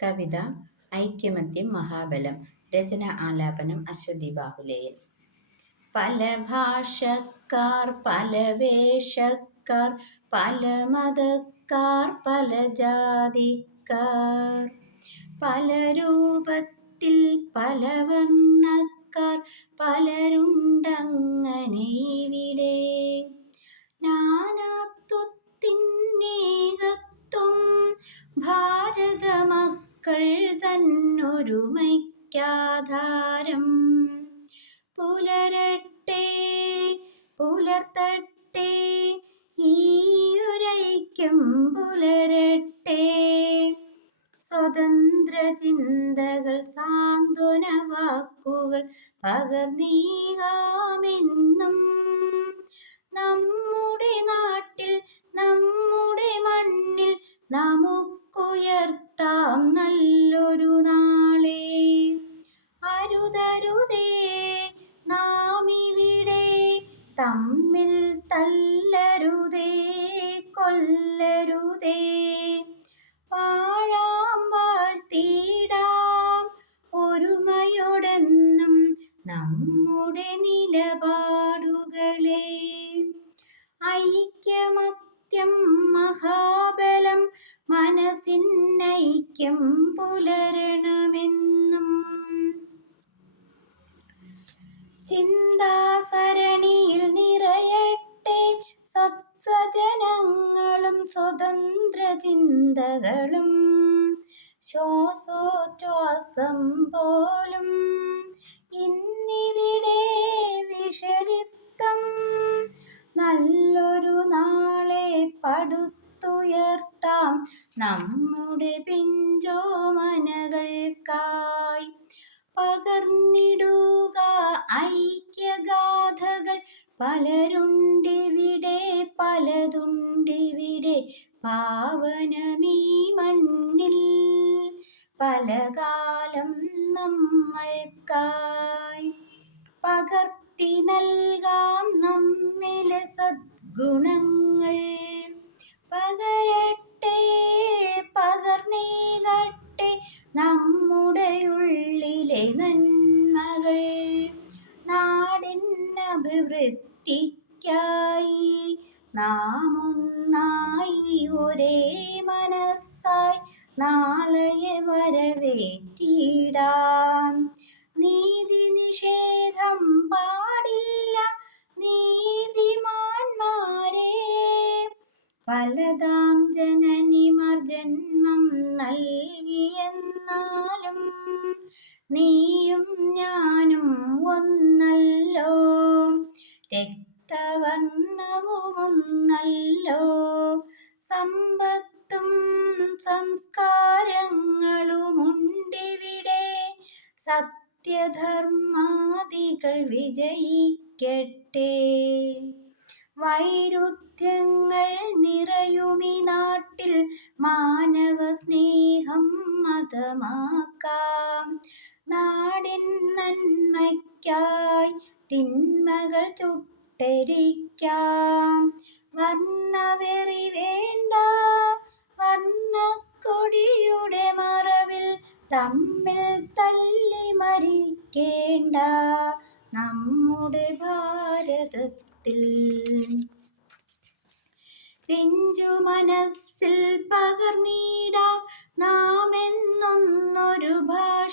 കവിത ഐക്യമത്യം മഹാബലം. രചന ആലാപനം അശ്വതി ബാഹുലേയൻ. പല ഭാഷക്കാർ, പല വേഷക്കാർ, പല മതക്കാർ, പല ജാതിക്കാർ, പല രൂപത്തിൽ പല വർണ്ണക്കാർ, പലരുണ്ടങ്ങനെ ഇവിടെ. നാനാത്വത്തിനേകത്വം ഭാരത മക്കൾ തന്നൊരുമയ്ക്കാധാരം. പുലരട്ടെ പുലർത്തട്ടെ ഈയൊരൈക്യം പുലരട്ടെ. സ്വതന്ത്ര ചിന്തകൾ, സാന്ത്വന വാക്കുകൾ പകർന്നീകാമെന്നും. നമ്മുടെ നാട്ടിൽ, നമ്മുടെ മണ്ണിൽ നമുക്കുയർത്താം നല്ലൊരു നാളെ. അരുതരുതേ നാമിവിടെ തമ്മിൽ തല്ലരുതേ, കൊല്ലരുതേ. വാഴാം വാഴ്ത്തിടാം ഒരുമയോടെന്നും നമ്മുടെ നിലപാടുകളെ. ഐക്യമത്യം മഹാബലം, മനസ്സിനൈക്യം പുലരണമെന്നും. ചിന്താസരണിയിൽ നിറയട്ടെ സത്വജനങ്ങളും സ്വതന്ത്ര ചിന്തകളും. ശ്വാസോച്ഛ്വാസം പോലും ഇന്നിവിടെ വിഷലിപ്തം. നല്ലൊരു നാളെ പടുത്തുയർത്താം നമ്മുടെ പിഞ്ചോമനകൾക്കായി. പകർന്നിടുക ഐക്യഗാഥകൾ, പലരുണ്ടിവിടെ പലതുണ്ടിവിടെ. പാവനമീ മണ്ണിൽ പലകാലം നമ്മൾക്കായി. പകർത്തി നൽകാം നമ്മിലെ സദ്ഗുണങ്ങൾ. പകരട്ടെ പകർന്നേകട്ടെ നമ്മുടെ ഉള്ളിലെ നന്മകൾ. നാടിനഭിവൃദ്ധിക്കായി നാം ഒന്നായി ഒരേ മനസ്സായി നാളെയെ വരവേറ്റിടാം. നീതി നിഷേധം പാടില്ല നീതിമാന്മാരെ. പലതാം ജനനിമാർ ജന്മം നൽകിയെന്നാലും നീയും ഞാനും ഒന്നല്ലോ. രക്തവർണ്ണവുമൊന്നല്ലോ. സമ്പത്തും സംസ്കാരങ്ങളുമുണ്ടിവിടെ. സത്യധർമാദികൾ വിജയിക്കട്ടെ. വൈരുദ്ധ്യങ്ങൾ നിറയുമീ നാട്ടിൽ മാനവ സ്നേഹം മതമാക്കാം. നാടിൻ നന്മയ്ക്കായി തിന്മകൾ ചുട്ടരിക്കാം. വർണ്ണവെറി വേണ്ട, വർണ്ണക്കൊടിയുടെ മറവിൽ തമ്മിൽ തല്ലി മരിക്കേണ്ട. നമ്മുടെ ഭാരതത്തിൽ പിഞ്ചു മനസ്സിൽ